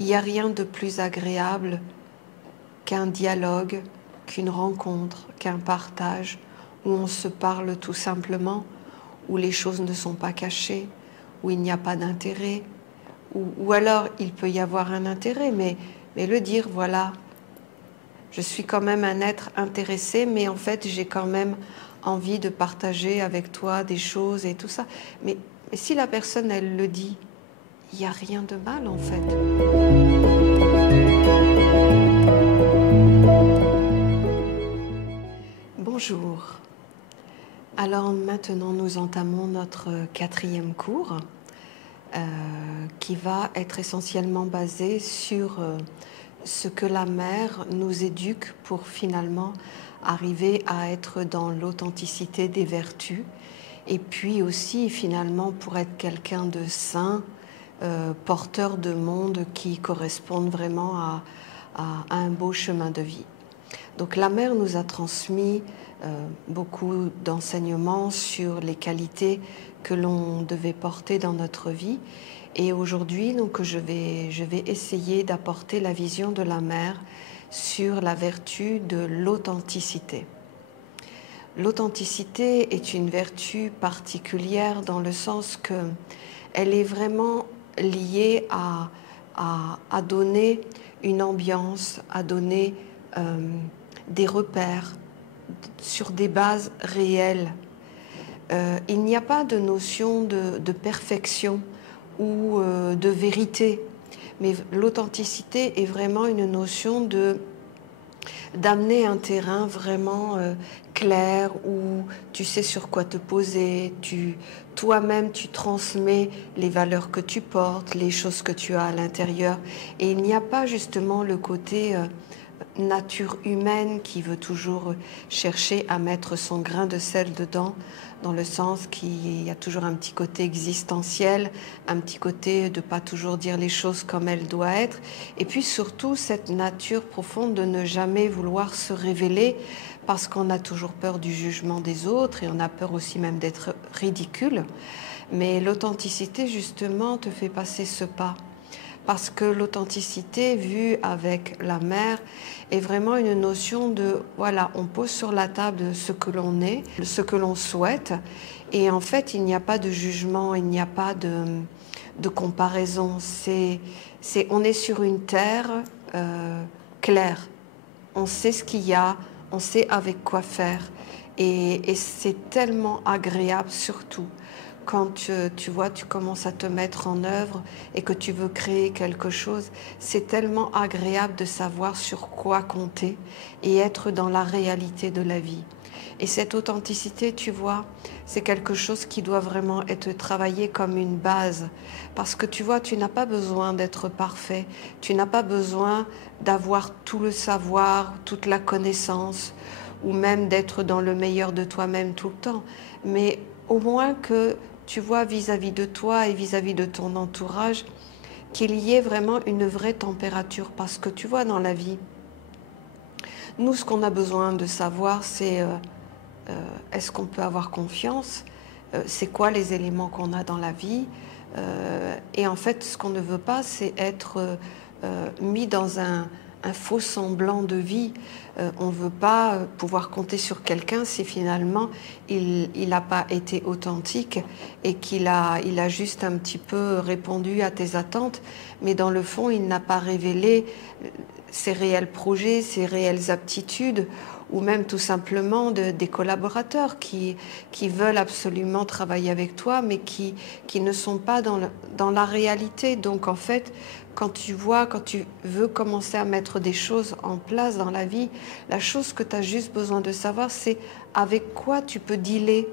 Il n'y a rien de plus agréable qu'un dialogue, qu'une rencontre, qu'un partage, où on se parle tout simplement, où les choses ne sont pas cachées, où il n'y a pas d'intérêt, ou alors il peut y avoir un intérêt, mais le dire, voilà, je suis quand même un être intéressé, mais en fait j'ai quand même envie de partager avec toi des choses et tout ça. Mais si la personne, elle le dit, il n'y a rien de mal en fait. Bonjour. Alors maintenant nous entamons notre 4e cours qui va être essentiellement basé sur ce que la mère nous éduque pour finalement arriver à être dans l'authenticité des vertus et puis aussi finalement pour être quelqu'un de sain, porteur de monde qui corresponde vraiment à un beau chemin de vie. Donc la mère nous a transmis beaucoup d'enseignements sur les qualités que l'on devait porter dans notre vie. Et aujourd'hui, donc, je vais essayer d'apporter la vision de la mère sur la vertu de l'authenticité. L'authenticité est une vertu particulière dans le sens qu'elle est vraiment liée à donner une ambiance, à donner des repères sur des bases réelles. Il n'y a pas de notion de perfection ou de vérité, mais l'authenticité est vraiment une notion d'amener un terrain vraiment clair où tu sais sur quoi te poser, toi-même tu transmets les valeurs que tu portes, les choses que tu as à l'intérieur, et il n'y a pas justement le côté nature humaine qui veut toujours chercher à mettre son grain de sel dedans, dans le sens qu'il y a toujours un petit côté existentiel, un petit côté de pas toujours dire les choses comme elles doivent être, et puis surtout cette nature profonde de ne jamais vouloir se révéler parce qu'on a toujours peur du jugement des autres et on a peur aussi même d'être ridicule. Mais l'authenticité justement te fait passer ce pas. Parce que l'authenticité, vue avec la mère, est vraiment une notion de, voilà, on pose sur la table ce que l'on est, ce que l'on souhaite, et en fait, il n'y a pas de jugement, il n'y a pas de comparaison. On est sur une terre claire. On sait ce qu'il y a, on sait avec quoi faire, et c'est tellement agréable surtout quand tu vois, tu commences à te mettre en œuvre et que tu veux créer quelque chose, c'est tellement agréable de savoir sur quoi compter et être dans la réalité de la vie. Et cette authenticité, tu vois, c'est quelque chose qui doit vraiment être travaillé comme une base. Parce que tu vois, tu n'as pas besoin d'être parfait, tu n'as pas besoin d'avoir tout le savoir, toute la connaissance, ou même d'être dans le meilleur de toi-même tout le temps. Mais au moins que tu vois vis-à-vis de toi et vis-à-vis de ton entourage, qu'il y ait vraiment une vraie température. Parce que tu vois, dans la vie, nous, ce qu'on a besoin de savoir, c'est est-ce qu'on peut avoir confiance, c'est quoi les éléments qu'on a dans la vie, et en fait, ce qu'on ne veut pas, c'est être mis dans un faux semblant de vie. On ne veut pas pouvoir compter sur quelqu'un si finalement il n'a pas été authentique et il a juste un petit peu répondu à tes attentes, mais dans le fond, il n'a pas révélé ses réels projets, ses réelles aptitudes, ou même tout simplement des collaborateurs qui veulent absolument travailler avec toi, mais qui ne sont pas dans la réalité. Donc en fait, quand tu veux commencer à mettre des choses en place dans la vie, la chose que tu as juste besoin de savoir, c'est avec quoi tu peux dealer.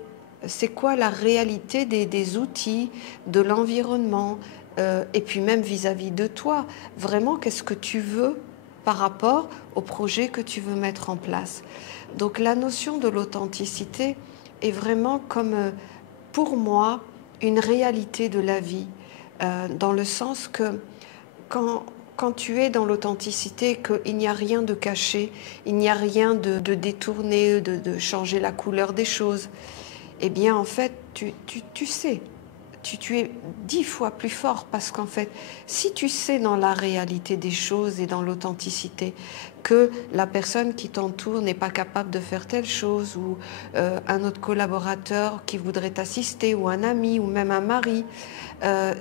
C'est quoi la réalité des outils, de l'environnement, et puis même vis-à-vis de toi. Vraiment, qu'est-ce que tu veux par rapport au projet que tu veux mettre en place. Donc la notion de l'authenticité est vraiment comme, pour moi, une réalité de la vie, dans le sens que quand tu es dans l'authenticité, qu'il n'y a rien de caché, il n'y a rien de détourné, de changer la couleur des choses, eh bien en fait, tu sais. tu es 10 fois plus fort parce qu'en fait, si tu sais dans la réalité des choses et dans l'authenticité que la personne qui t'entoure n'est pas capable de faire telle chose ou un autre collaborateur qui voudrait t'assister ou un ami ou même un mari,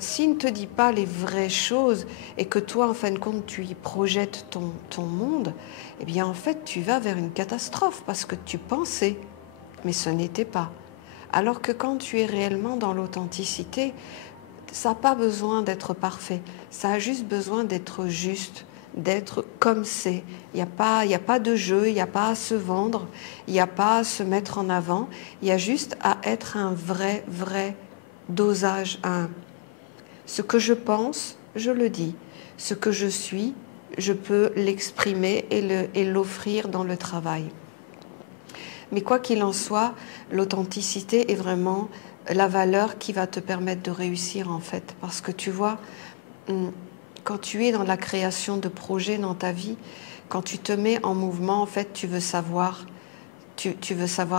s'il ne te dit pas les vraies choses et que toi, en fin de compte, tu y projettes ton monde, eh bien, en fait, tu vas vers une catastrophe parce que tu pensais, mais ce n'était pas. Alors que quand tu es réellement dans l'authenticité, ça n'a pas besoin d'être parfait, ça a juste besoin d'être juste, d'être comme c'est. Il n'y a pas de jeu, il n'y a pas à se vendre, il n'y a pas à se mettre en avant, il y a juste à être un vrai dosage. Ce que je pense, je le dis. Ce que je suis, je peux l'exprimer et l'offrir dans le travail. Mais quoi qu'il en soit, l'authenticité est vraiment la valeur qui va te permettre de réussir en fait. Parce que tu vois, quand tu es dans la création de projets dans ta vie, quand tu te mets en mouvement, en fait, tu veux savoir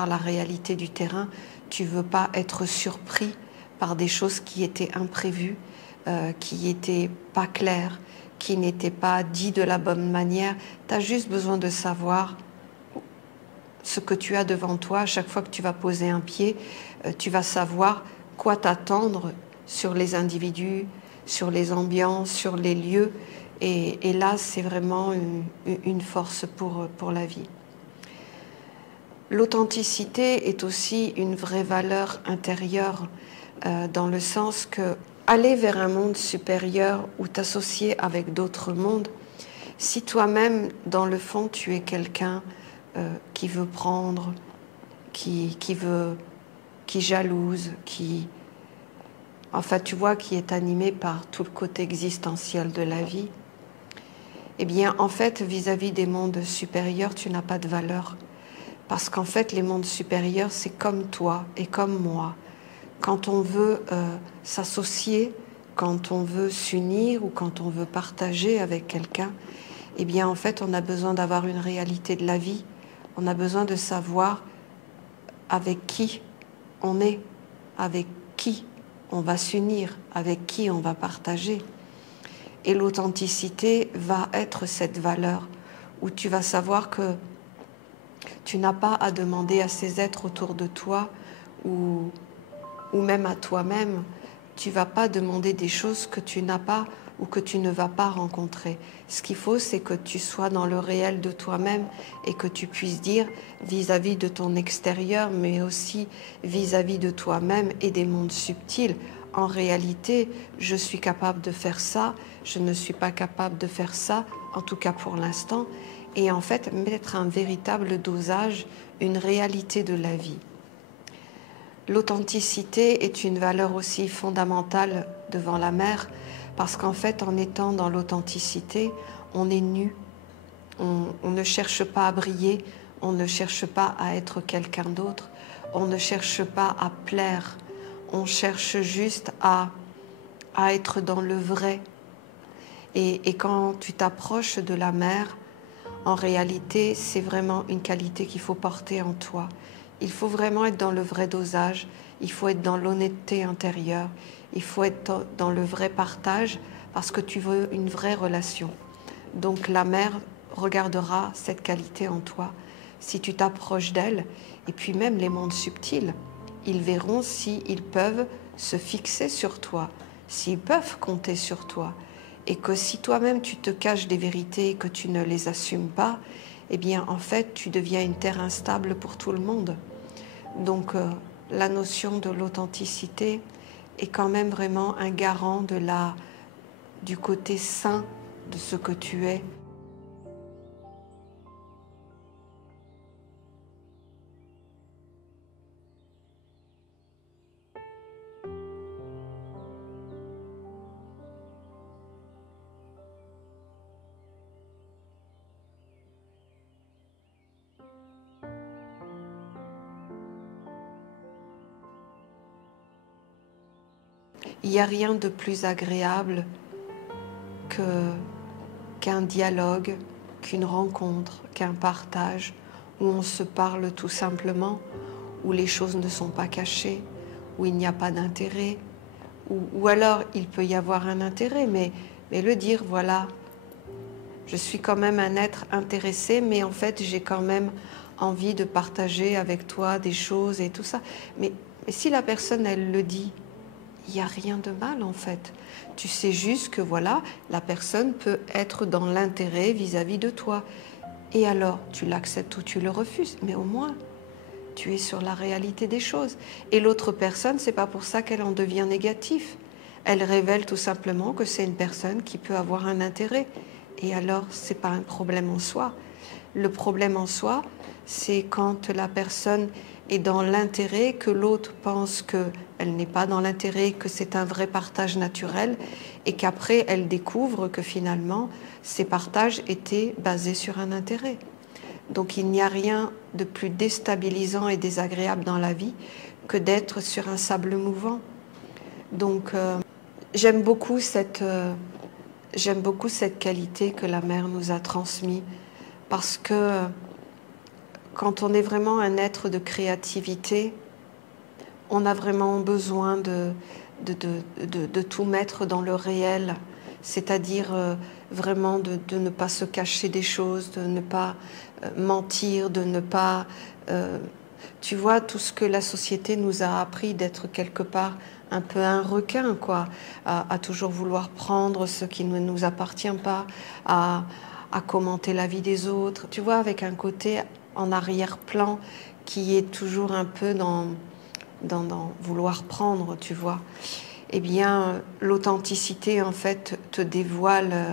la réalité du terrain, tu ne veux pas être surpris par des choses qui étaient imprévues, qui n'étaient pas claires, qui n'étaient pas dites de la bonne manière. Tu as juste besoin de savoir ce que tu as devant toi. À chaque fois que tu vas poser un pied, tu vas savoir quoi t'attendre sur les individus, sur les ambiances, sur les lieux. Et là, c'est vraiment une force pour la vie. L'authenticité est aussi une vraie valeur intérieure dans le sens que aller vers un monde supérieur ou t'associer avec d'autres mondes, si toi-même, dans le fond, tu es quelqu'un qui veut prendre, qui jalouse, enfin tu vois, qui est animé par tout le côté existentiel de la vie, eh bien en fait vis-à-vis des mondes supérieurs, tu n'as pas de valeur. Parce qu'en fait les mondes supérieurs, c'est comme toi et comme moi. Quand on veut s'associer, quand on veut s'unir ou quand on veut partager avec quelqu'un, eh bien en fait on a besoin d'avoir une réalité de la vie. On a besoin de savoir avec qui on est, avec qui on va s'unir, avec qui on va partager. Et l'authenticité va être cette valeur où tu vas savoir que tu n'as pas à demander à ces êtres autour de toi ou même à toi-même. Tu ne vas pas demander des choses que tu n'as pas ou que tu ne vas pas rencontrer. Ce qu'il faut, c'est que tu sois dans le réel de toi-même et que tu puisses dire vis-à-vis de ton extérieur, mais aussi vis-à-vis de toi-même et des mondes subtils. En réalité, je suis capable de faire ça, je ne suis pas capable de faire ça, en tout cas pour l'instant. Et en fait, mettre un véritable dosage, une réalité de la vie. L'authenticité est une valeur aussi fondamentale devant la mère parce qu'en fait, en étant dans l'authenticité, on est nu. On ne cherche pas à briller, on ne cherche pas à être quelqu'un d'autre, on ne cherche pas à plaire, on cherche juste à être dans le vrai. Et quand tu t'approches de la mère, en réalité, c'est vraiment une qualité qu'il faut porter en toi. Il faut vraiment être dans le vrai dosage, il faut être dans l'honnêteté intérieure, il faut être dans le vrai partage parce que tu veux une vraie relation. Donc la mère regardera cette qualité en toi. Si tu t'approches d'elle, et puis même les mondes subtils, ils verront s'ils peuvent se fixer sur toi, s'ils peuvent compter sur toi. Et que si toi-même tu te caches des vérités et que tu ne les assumes pas, eh bien en fait tu deviens une terre instable pour tout le monde. Donc la notion de l'authenticité est quand même vraiment un garant du côté sain de ce que tu es. Il n'y a rien de plus agréable qu'un dialogue, qu'une rencontre, qu'un partage, où on se parle tout simplement, où les choses ne sont pas cachées, où il n'y a pas d'intérêt, ou alors il peut y avoir un intérêt, mais le dire, voilà, je suis quand même un être intéressé, mais en fait j'ai quand même envie de partager avec toi des choses et tout ça. Mais si la personne, elle le dit, il n'y a rien de mal en fait. Tu sais juste que voilà, la personne peut être dans l'intérêt vis-à-vis de toi. Et alors, tu l'acceptes ou tu le refuses, mais au moins, tu es sur la réalité des choses. Et l'autre personne, c'est pas pour ça qu'elle en devient négative. Elle révèle tout simplement que c'est une personne qui peut avoir un intérêt. Et alors, c'est pas un problème en soi. Le problème en soi, c'est quand la personne est dans l'intérêt, que l'autre pense qu'elle n'est pas dans l'intérêt, que c'est un vrai partage naturel, et qu'après elle découvre que finalement ces partages étaient basés sur un intérêt. Donc il n'y a rien de plus déstabilisant et désagréable dans la vie que d'être sur un sable mouvant. Donc j'aime beaucoup cette qualité que la mère nous a transmise, parce que quand on est vraiment un être de créativité, on a vraiment besoin de tout mettre dans le réel, c'est-à-dire vraiment de ne pas se cacher des choses, de ne pas mentir, de ne pas... tu vois, tout ce que la société nous a appris d'être quelque part un peu un requin, quoi, à toujours vouloir prendre ce qui ne nous appartient pas, à commenter la vie des autres, tu vois, avec un côté en arrière-plan qui est toujours un peu dans vouloir prendre, tu vois. Eh bien, l'authenticité, en fait, te dévoile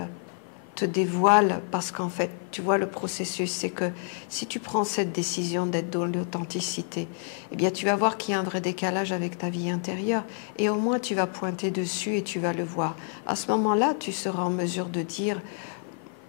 parce qu'en fait, tu vois, le processus, c'est que si tu prends cette décision d'être dans l'authenticité, eh bien, tu vas voir qu'il y a un vrai décalage avec ta vie intérieure et au moins, tu vas pointer dessus et tu vas le voir. À ce moment-là, tu seras en mesure de dire...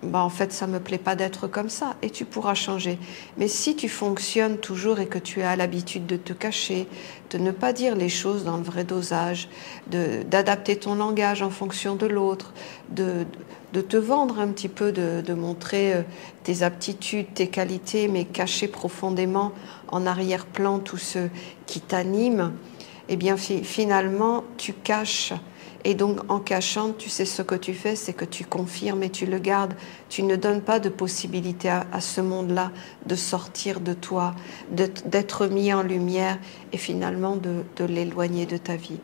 Bah, en fait, ça ne me plaît pas d'être comme ça, et tu pourras changer. Mais si tu fonctionnes toujours et que tu as l'habitude de te cacher, de ne pas dire les choses dans le vrai dosage, d'adapter ton langage en fonction de l'autre, de te vendre un petit peu, de montrer tes aptitudes, tes qualités, mais cacher profondément en arrière-plan tout ce qui t'anime, eh bien finalement, tu caches. Et donc, en cachant, tu sais ce que tu fais, c'est que tu confirmes et tu le gardes. Tu ne donnes pas de possibilité à ce monde-là de sortir de toi, d'être mis en lumière et finalement de l'éloigner de ta vie.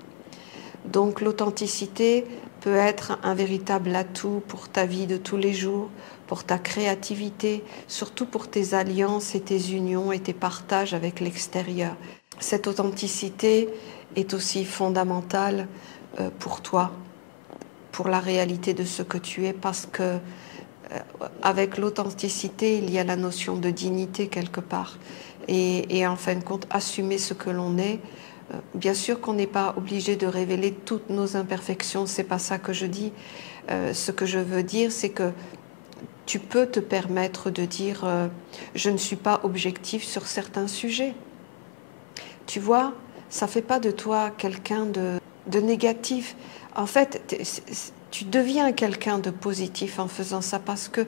Donc, l'authenticité peut être un véritable atout pour ta vie de tous les jours, pour ta créativité, surtout pour tes alliances et tes unions et tes partages avec l'extérieur. Cette authenticité est aussi fondamentale pour toi, pour la réalité de ce que tu es, parce que avec l'authenticité, il y a la notion de dignité quelque part. Et en fin de compte, assumer ce que l'on est. Bien sûr qu'on n'est pas obligé de révéler toutes nos imperfections, c'est pas ça que je dis. Ce que je veux dire, c'est que tu peux te permettre de dire je ne suis pas objectif sur certains sujets. Tu vois, ça fait pas de toi quelqu'un de négatif. En fait, tu deviens quelqu'un de positif en faisant ça, parce que,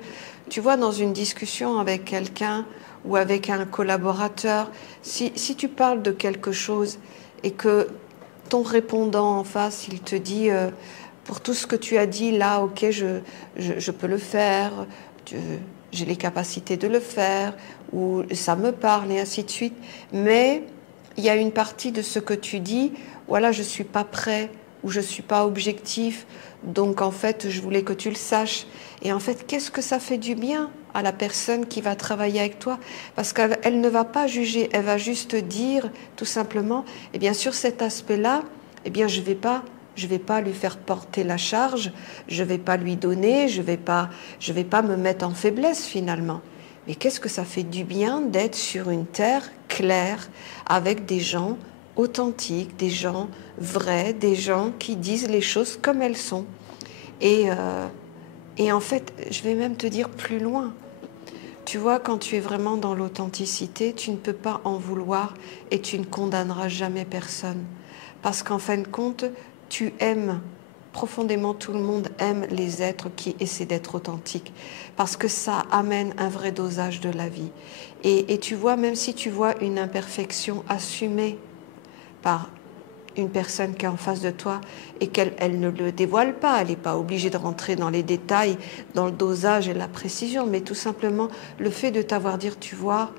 tu vois, dans une discussion avec quelqu'un ou avec un collaborateur, si tu parles de quelque chose et que ton répondant en face, il te dit pour tout ce que tu as dit là, ok, je peux le faire, j'ai les capacités de le faire, ou ça me parle, et ainsi de suite, mais il y a une partie de ce que tu dis, voilà, je ne suis pas prêt, ou je ne suis pas objectif, donc en fait, je voulais que tu le saches. Et en fait, qu'est-ce que ça fait du bien à la personne qui va travailler avec toi? Parce qu'elle ne va pas juger, elle va juste dire tout simplement, et bien sur cet aspect-là, eh bien je vais pas lui faire porter la charge, je ne vais pas lui donner, je vais pas me mettre en faiblesse finalement. Mais qu'est-ce que ça fait du bien d'être sur une terre claire avec des gens authentiques, des gens vrais, des gens qui disent les choses comme elles sont. Et en fait, je vais même te dire plus loin. Tu vois, quand tu es vraiment dans l'authenticité, tu ne peux pas en vouloir et tu ne condamneras jamais personne. Parce qu'en fin de compte, tu aimes profondément, tout le monde aime les êtres qui essaient d'être authentiques, parce que ça amène un vrai dosage de la vie. Et tu vois, même si tu vois une imperfection assumée par une personne qui est en face de toi et qu'elle ne le dévoile pas. Elle n'est pas obligée de rentrer dans les détails, dans le dosage et la précision, mais tout simplement le fait de t'avoir dit, tu vois,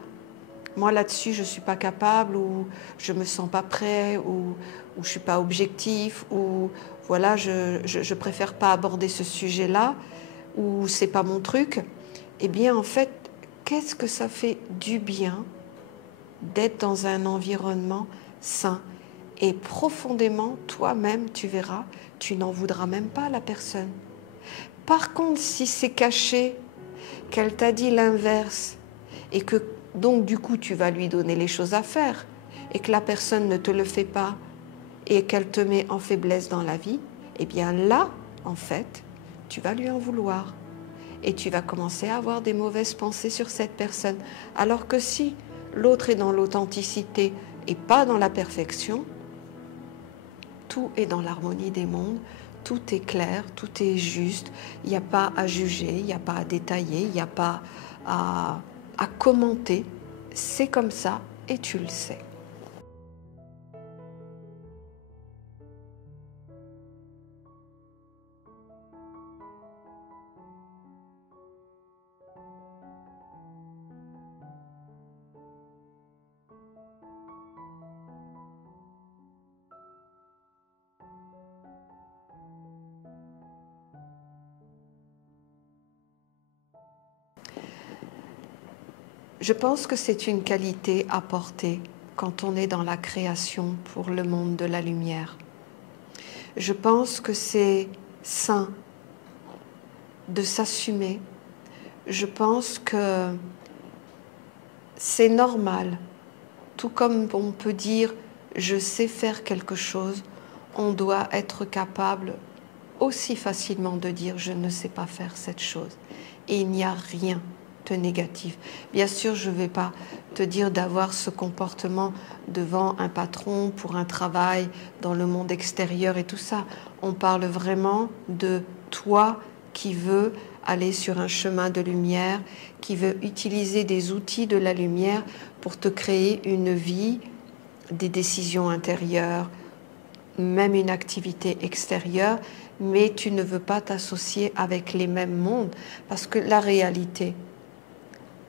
moi là-dessus je ne suis pas capable, ou je ne me sens pas prêt, ou je ne suis pas objectif, ou voilà, je préfère pas aborder ce sujet-là, ou c'est pas mon truc. Eh bien en fait, qu'est-ce que ça fait du bien d'être dans un environnement sain. Et profondément, toi-même, tu verras, tu n'en voudras même pas à la personne. Par contre, si c'est caché, qu'elle t'a dit l'inverse, et que donc du coup tu vas lui donner les choses à faire, et que la personne ne te le fait pas, et qu'elle te met en faiblesse dans la vie, eh bien là, en fait, tu vas lui en vouloir. Et tu vas commencer à avoir des mauvaises pensées sur cette personne. Alors que si l'autre est dans l'authenticité et pas dans la perfection, tout est dans l'harmonie des mondes, tout est clair, tout est juste, il n'y a pas à juger, il n'y a pas à détailler, il n'y a pas à commenter, c'est comme ça et tu le sais. Je pense que c'est une qualité à porter quand on est dans la création pour le monde de la lumière. Je pense que c'est sain de s'assumer. Je pense que c'est normal. Tout comme on peut dire « je sais faire quelque chose », on doit être capable aussi facilement de dire « je ne sais pas faire cette chose ». Et il n'y a rien de négatif. Bien sûr, je ne vais pas te dire d'avoir ce comportement devant un patron pour un travail dans le monde extérieur et tout ça. On parle vraiment de toi qui veux aller sur un chemin de lumière, qui veut utiliser des outils de la lumière pour te créer une vie, des décisions intérieures, même une activité extérieure, mais tu ne veux pas t'associer avec les mêmes mondes, parce que la réalité,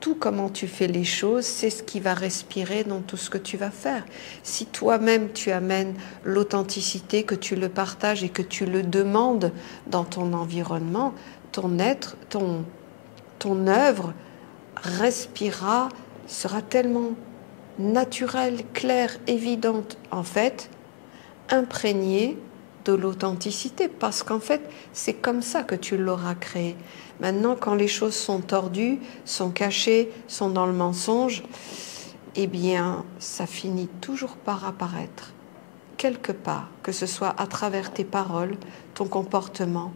tout comment tu fais les choses, c'est ce qui va respirer dans tout ce que tu vas faire. Si toi-même tu amènes l'authenticité, que tu le partages et que tu le demandes dans ton environnement, ton être, ton œuvre respirera, sera tellement naturelle, claire, évidente, en fait, imprégnée de l'authenticité, parce qu'en fait, c'est comme ça que tu l'auras créé. Maintenant, quand les choses sont tordues, sont cachées, sont dans le mensonge, eh bien, ça finit toujours par apparaître, quelque part, que ce soit à travers tes paroles, ton comportement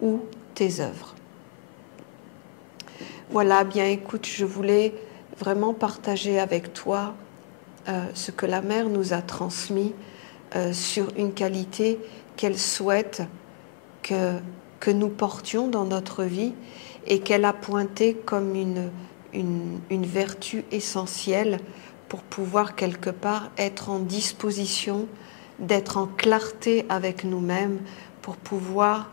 ou tes œuvres. Voilà, bien écoute, je voulais vraiment partager avec toi ce que la mère nous a transmis sur une qualité qu'elle souhaite que nous portions dans notre vie et qu'elle a pointée comme une vertu essentielle pour pouvoir quelque part être en disposition, d'être en clarté avec nous-mêmes, pour pouvoir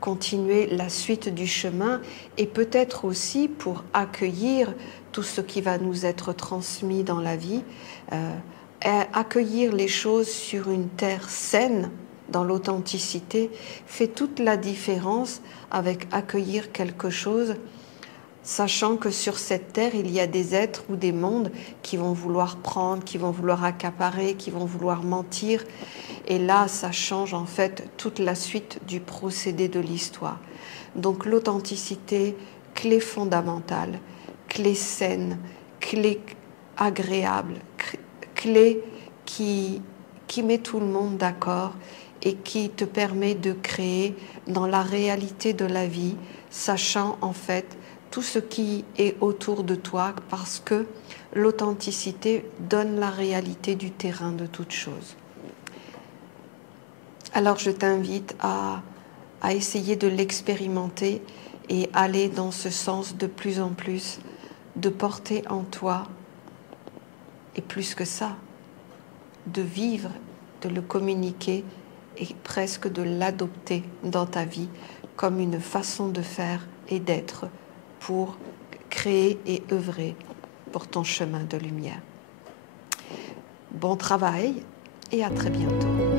continuer la suite du chemin et peut-être aussi pour accueillir tout ce qui va nous être transmis dans la vie, accueillir les choses sur une terre saine, dans l'authenticité, fait toute la différence avec accueillir quelque chose, sachant que sur cette terre, il y a des êtres ou des mondes qui vont vouloir prendre, qui vont vouloir accaparer, qui vont vouloir mentir. Et là, ça change en fait toute la suite du procédé de l'histoire. Donc l'authenticité, clé fondamentale, clé saine, clé agréable, clé qui met tout le monde d'accord et qui te permet de créer dans la réalité de la vie, sachant en fait tout ce qui est autour de toi, parce que l'authenticité donne la réalité du terrain de toute chose. Alors je t'invite à essayer de l'expérimenter et aller dans ce sens de plus en plus, de porter en toi, et plus que ça, de vivre de le communiquer et presque de l'adopter dans ta vie comme une façon de faire et d'être pour créer et œuvrer pour ton chemin de lumière. Bon travail et à très bientôt.